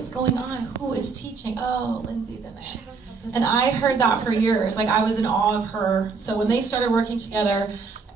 is going on? Who is teaching? Oh, Lindsay's in there. And I heard that for years. Like, I was in awe of her. So when they started working together,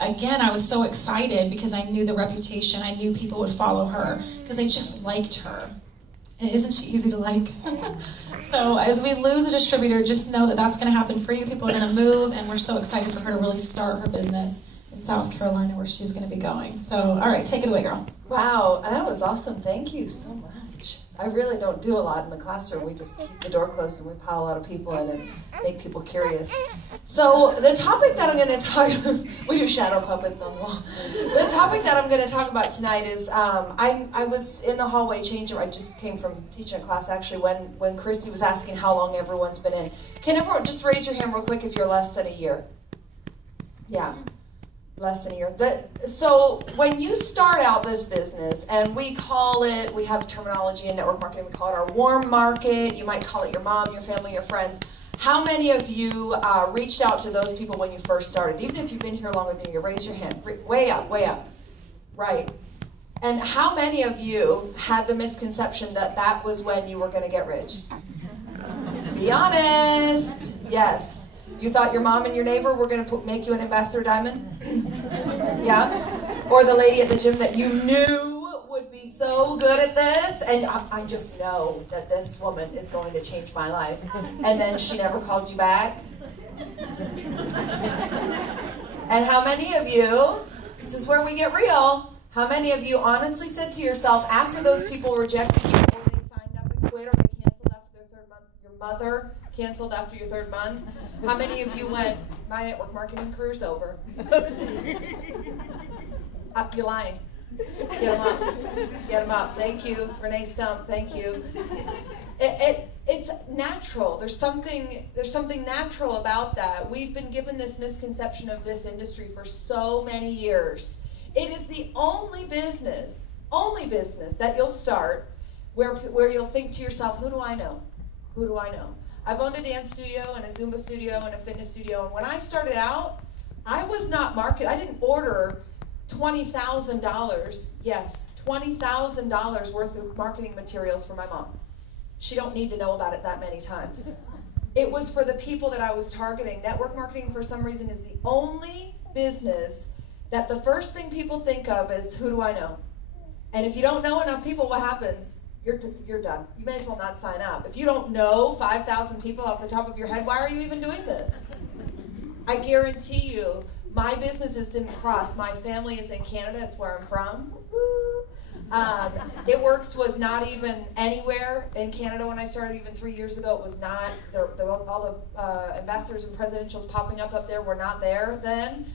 again, I was so excited because I knew the reputation. I knew people would follow her because they just liked her. And isn't she easy to like? So as we lose a distributor, just know that that's going to happen for you. People are going to move, and we're so excited for her to really start her business in South Carolina where she's going to be going. So, all right, take it away, girl. Wow, that was awesome. Thank you so much. I really don't do a lot in the classroom. We just keep the door closed and we pile a lot of people in and make people curious. So the topic that I'm going to talk, we do shadow puppets on the wall. The topic that I'm going to talk about tonight is, I was in the hallway changing. I just came from teaching a class actually when Christy was asking how long everyone's been in. Can everyone just raise your hand real quick if you're less than a year? Yeah. Less than a year. So when you start out this business, and we have terminology in network marketing, we call it our warm market. You might call it your mom, your family, your friends. How many of you reached out to those people when you first started? Even if you've been here longer than a year, raise your hand. Way up, way up. Right. And how many of you had the misconception that that was when you were going to get rich? Be honest. Yes. You thought your mom and your neighbor were going to make you an ambassador diamond? Yeah? Or the lady at the gym that you knew would be so good at this, and I just know that this woman is going to change my life. And then she never calls you back? And how many of you, this is where we get real, how many of you honestly said to yourself, after those people rejected you, or they signed up and quit, or they canceled after their third month, your mother canceled after your third month, how many of you went, my network marketing career's over? Up, you're lying. Get them up. Get them up. Thank you. Renee Stump, thank you. It's natural. There's something natural about that. We've been given this misconception of this industry for so many years. It is the only business that you'll start where you'll think to yourself, who do I know? Who do I know? I've owned a dance studio and a Zumba studio and a fitness studio, and when I started out, I was not I didn't order $20,000, yes, $20,000 worth of marketing materials for my mom. She don't need to know about it that many times. It was for the people that I was targeting. Network marketing, for some reason, is the only business that the first thing people think of is, who do I know? And if you don't know enough people, what happens? You're done. You may as well not sign up. If you don't know 5,000 people off the top of your head, why are you even doing this? I guarantee you, my businesses didn't cross. My family is in Canada. It's where I'm from. It Works was not even anywhere in Canada when I started even 3 years ago. It was not. All the ambassadors and presidentials popping up there were not there then.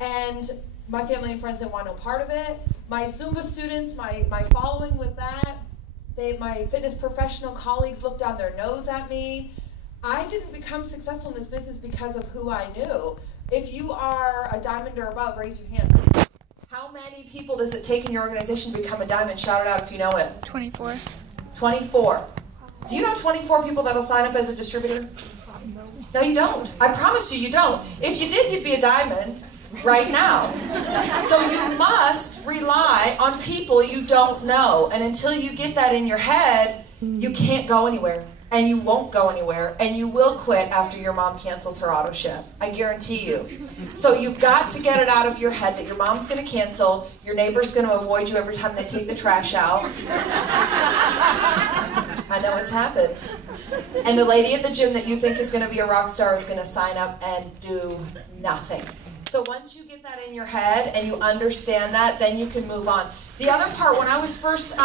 And my family and friends didn't want no part of it. My Zumba students, my following with that, my fitness professional colleagues looked down their nose at me. I didn't become successful in this business because of who I knew. If you are a diamond or above, raise your hand. How many people does it take in your organization to become a diamond? Shout it out if you know it. 24. 24. Do you know 24 people that'll sign up as a distributor? No, you don't. I promise you, you don't. If you did, you'd be a diamond right now. So you must rely on people you don't know. And until you get that in your head, you can't go anywhere. And you won't go anywhere. And you will quit after your mom cancels her auto ship. I guarantee you. So you've got to get it out of your head that your mom's going to cancel, your neighbor's going to avoid you every time they take the trash out. I know it's happened. And the lady at the gym that you think is going to be a rock star is going to sign up and do nothing. So once you get that in your head and you understand that, then you can move on. The other part, when I first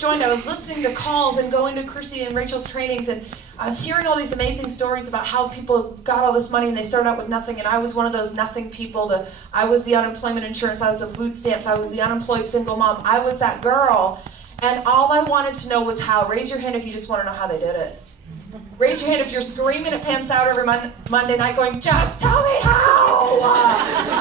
joined, I was listening to calls and going to Chrissy and Rachel's trainings, and I was hearing all these amazing stories about how people got all this money and they started out with nothing, and I was one of those nothing people. I was the unemployment insurance, I was the food stamps, I was the unemployed single mom. I was that girl, and all I wanted to know was how. Raise your hand if you just want to know how they did it. Raise your hand if you're screaming at Pam Souter every Monday night going, just tell me how!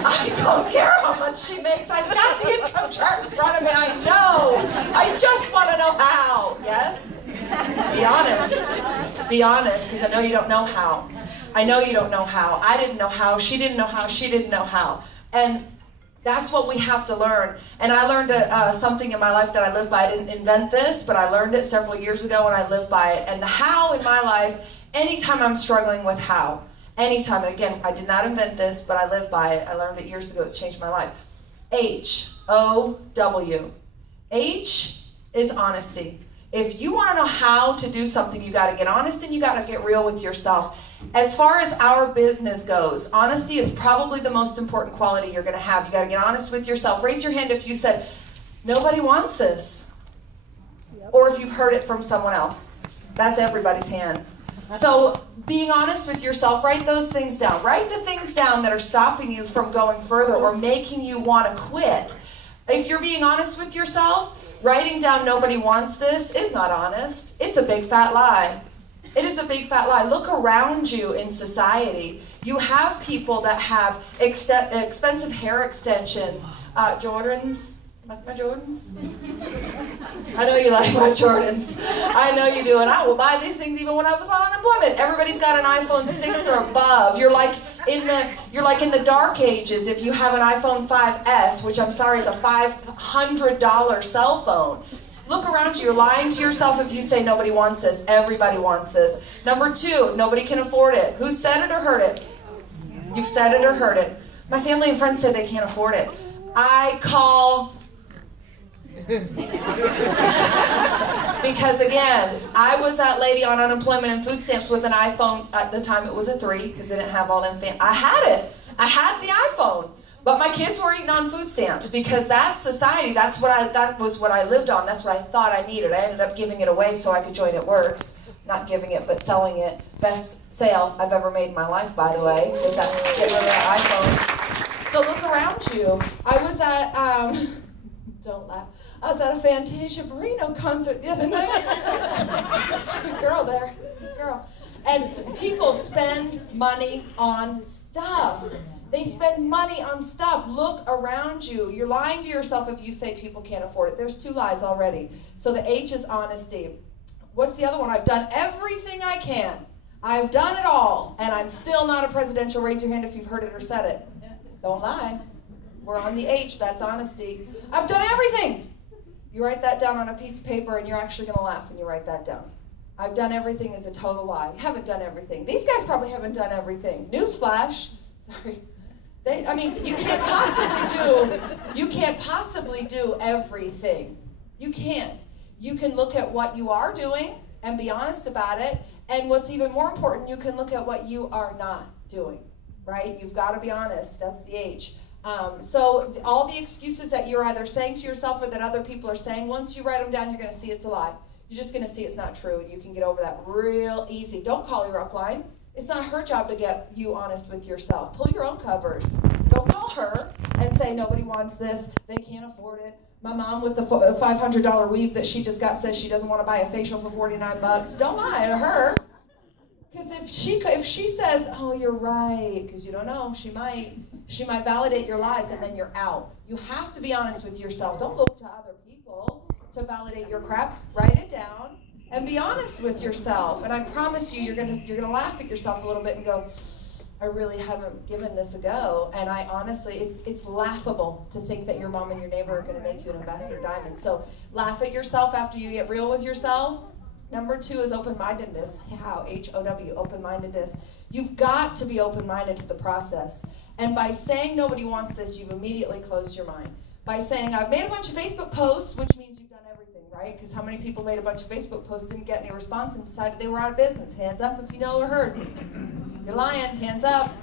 I don't care how much she makes. I've got the income chart in front of me. I know. I just want to know how. Yes? Be honest. Be honest, because I know you don't know how. I know you don't know how. I didn't know how. She didn't know how. She didn't know how. And That's what we have to learn. And I learned something in my life that I live by. I didn't invent this, but I learned it several years ago and I live by it. And the how in my life, anytime I'm struggling with how, anytime, and again, I did not invent this, but I live by it. I learned it years ago. It's changed my life. H-O-W. H is honesty. If you want to know how to do something, you got to get honest and you got to get real with yourself. As far as our business goes, honesty is probably the most important quality you're going to have. You got to get honest with yourself. Raise your hand if you said, nobody wants this. Or if you've heard it from someone else. That's everybody's hand. So being honest with yourself, write those things down. Write the things down that are stopping you from going further or making you want to quit. If you're being honest with yourself, writing down nobody wants this is not honest. It's a big fat lie. It is a big fat lie. Look around you in society. You have people that have expensive hair extensions. Jordans. Like my Jordans? I know you like my Jordans. I know you do. And I will buy these things even when I was on unemployment. Everybody's got an iPhone 6 or above. You're like in the dark ages if you have an iPhone 5S, which I'm sorry is a $500 cell phone. Look around you. You're lying to yourself if you say nobody wants this. Everybody wants this. Number 2, nobody can afford it. Who said it or heard it? You've said it or heard it. My family and friends say they can't afford it. I call... Because again, I was that lady on unemployment and food stamps with an iPhone. At the time it was a 3 because I didn't have all them. I had it. I had the iPhone. But my kids were eating on food stamps because that's society. That was what I lived on. That's what I thought I needed. I ended up giving it away so I could join It Works. Not giving it, but selling it. Best sale I've ever made in my life, by the way, was that getting rid of that iPhone. So look around you. I was at, don't laugh. I was at a Fantasia Barrino concert the other night. Sweet girl there. Sweet girl. And people spend money on stuff. They spend money on stuff. Look around you. You're lying to yourself if you say people can't afford it. There's 2 lies already. So the H is honesty. What's the other one? I've done everything I can. I've done it all, and I'm still not a presidential. Raise your hand if you've heard it or said it. Don't lie. We're on the H. That's honesty. I've done everything. You write that down on a piece of paper, and you're actually going to laugh when you write that down. I've done everything is a total lie. You haven't done everything. These guys probably haven't done everything. Newsflash. Sorry. You can't possibly do everything. You can't. You can look at what you are doing and be honest about it. And what's even more important, you can look at what you are not doing, right? You've got to be honest. That's the H. So all the excuses that you're either saying to yourself or that other people are saying, once you write them down, you're going to see it's a lie. You're just going to see it's not true, and you can get over that real easy. Don't call your upline. It's not her job to get you honest with yourself. Pull your own covers. Don't call her and say nobody wants this, they can't afford it. My mom with the $500 weave that she just got says she doesn't want to buy a facial for $49. Don't lie to her. Because if she says, oh, you're right, because you don't know, she might validate your lies and then you're out. You have to be honest with yourself. Don't look to other people to validate your crap. Write it down and be honest with yourself. And I promise you, you're gonna laugh at yourself a little bit and go, I really haven't given this a go. And I honestly, it's laughable to think that your mom and your neighbor are gonna make you an ambassador diamond. So laugh at yourself after you get real with yourself. Number 2 is open-mindedness. How? H-O-W, open-mindedness. You've got to be open-minded to the process. And by saying nobody wants this, you've immediately closed your mind. By saying, I've made a bunch of Facebook posts, which means you've done everything, right? Because how many people made a bunch of Facebook posts, didn't get any response, and decided they were out of business? Hands up if you know or heard. You're lying. Hands up.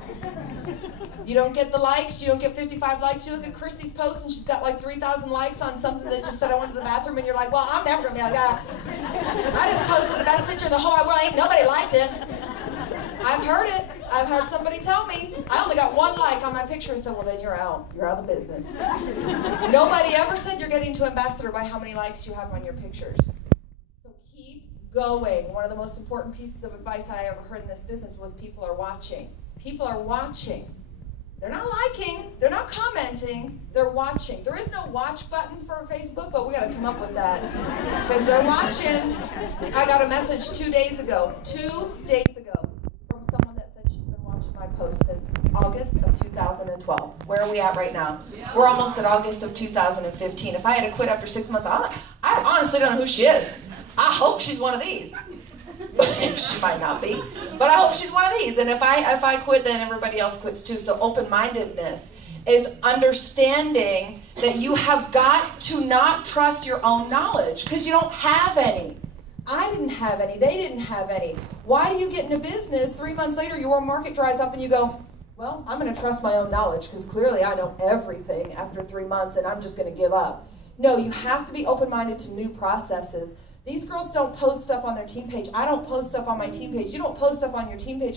You don't get the likes. You don't get 55 likes. You look at Christy's post, and she's got like 3,000 likes on something that just said, I went to the bathroom, and you're like, well, I'm never going to be like that. I just posted the best picture in the whole wide world. Ain't nobody liked it. I've heard it. I've had somebody tell me, I only got 1 like on my picture. I said, well, then you're out. You're out of the business. Nobody ever said you're getting to ambassador by how many likes you have on your pictures. So keep going. One of the most important pieces of advice I ever heard in this business was people are watching. People are watching. They're not liking, they're not commenting, they're watching. There is no watch button for Facebook, but we got to come up with that because they're watching. I got a message 2 days ago, from someone that said she's been watching my post since August of 2012. Where are we at right now? We're almost at August of 2015. If I had to quit after 6 months, I honestly don't know who she is. I hope she's one of these. She might not be, but I hope she's one of these. And if I quit, then everybody else quits too. So open-mindedness is understanding that you have got to not trust your own knowledge because you don't have any. I didn't have any. They didn't have any. Why do you get into business 3 months later, your market dries up and you go, well, I'm going to trust my own knowledge because clearly I know everything after 3 months and I'm just going to give up. No, you have to be open-minded to new processes. These girls don't post stuff on their team page. I don't post stuff on my team page. You don't post stuff on your team page